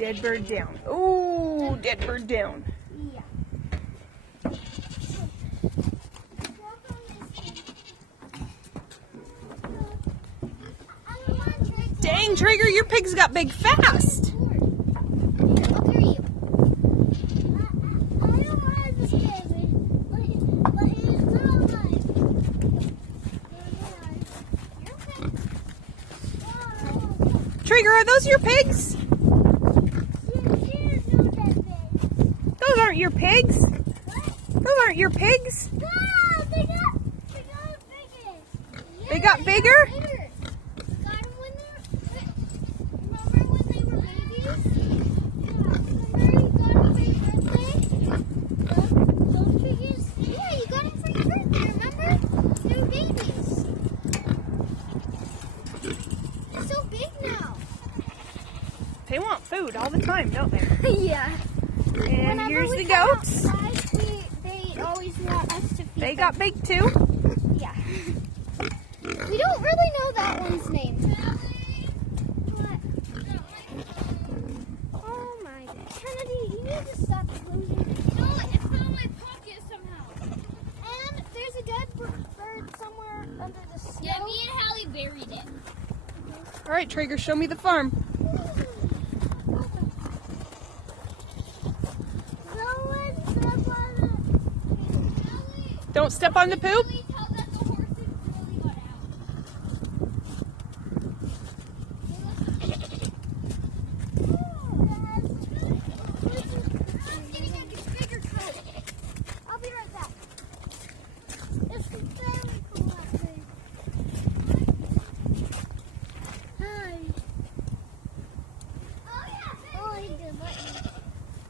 Dead bird down. Oh, dead bird down. Yeah. Dang, Traegor, your pigs got big fast. Traegor, are those your pigs? Those aren't your pigs. Those aren't your pigs. No, they got bigger. They got bigger? Got them when remember when they were babies? Remember you got them for your birthday? Those piggies? Yeah, you got them for your birthday, remember? They were babies. They're so big now. They want food all the time, don't they? Yeah. And Whenever here's we the come goats. outside, they always want us to feed They them. got big too. Yeah. We don't really know that one's name. What? Oh my God. Kennedy, you need to stop losing. No, it fell in my pocket somehow. And there's a dead bird somewhere under the snow. Yeah, me and Hallie buried it. All right, Traegor, show me the farm. Don't step on the poop. Can we tell that the horses really got out? I'll be right back. It's very cool out there. Hi. Oh yeah. Oh, he did let me.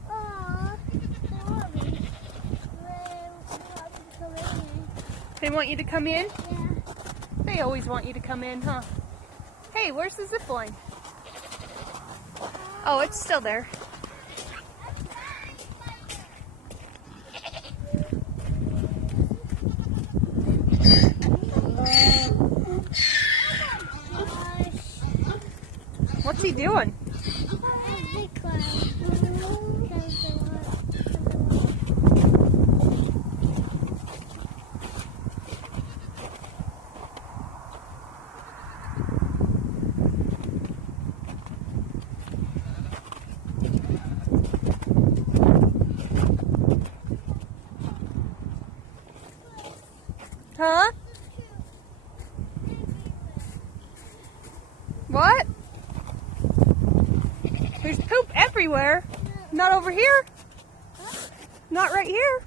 Aw. They want you to come in? Yeah. They always want you to come in, huh? Hey, where's the zip line? Oh, it's still there. What's he doing? Huh? What? There's poop everywhere. Not over here. Not right here.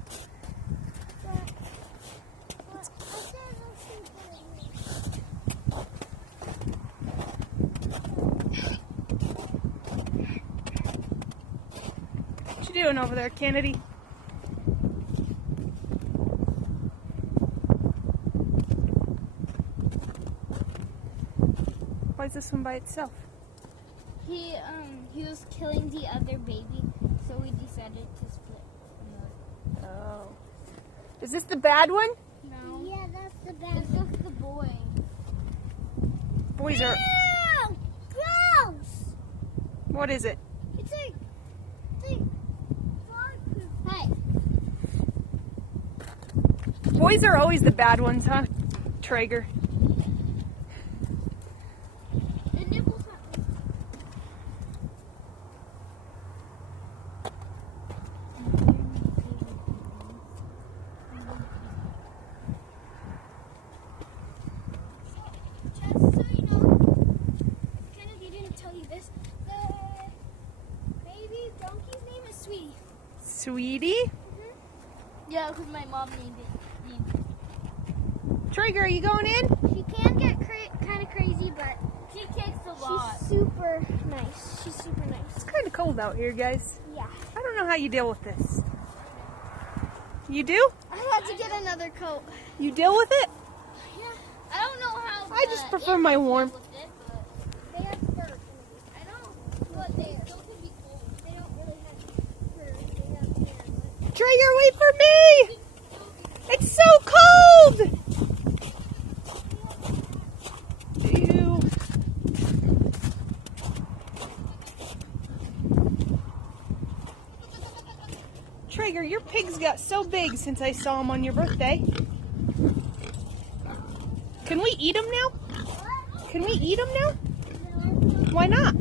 What you doing over there, Kennedy? Why is this one by itself? He was killing the other baby, so we decided to split. Oh. Is this the bad one? No. Yeah, that's the best. It's just the boy. Boys are... Ew! Gross! What is it? It's like dog poop. Hey. Boys are always the bad ones, huh, Traegor? The nipple's not. Just so you know, Kennedy didn't tell you this. The baby donkey's name is Sweetie. Sweetie? Yeah, because my mom named it. Traegor, are you going in? She can get kind of crazy, but She takes a lot. she's super nice. She's super nice. It's kind of cold out here, guys. Yeah. I don't know how you deal with this. You do? I had to get another coat. You deal with it? Yeah. I don't know how. I just prefer my warmth. With it, but They have fur. I know, but they still can be cold. They don't really have fur. They have hair. Traegor, wait for me! It's so cold! Ew. Traegor, your pigs got so big since I saw them on your birthday. Can we eat them now? Can we eat them now? Why not?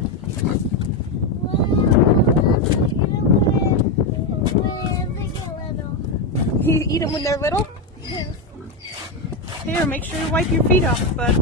You eat them when they're little? Here, make sure you wipe your feet off, bud.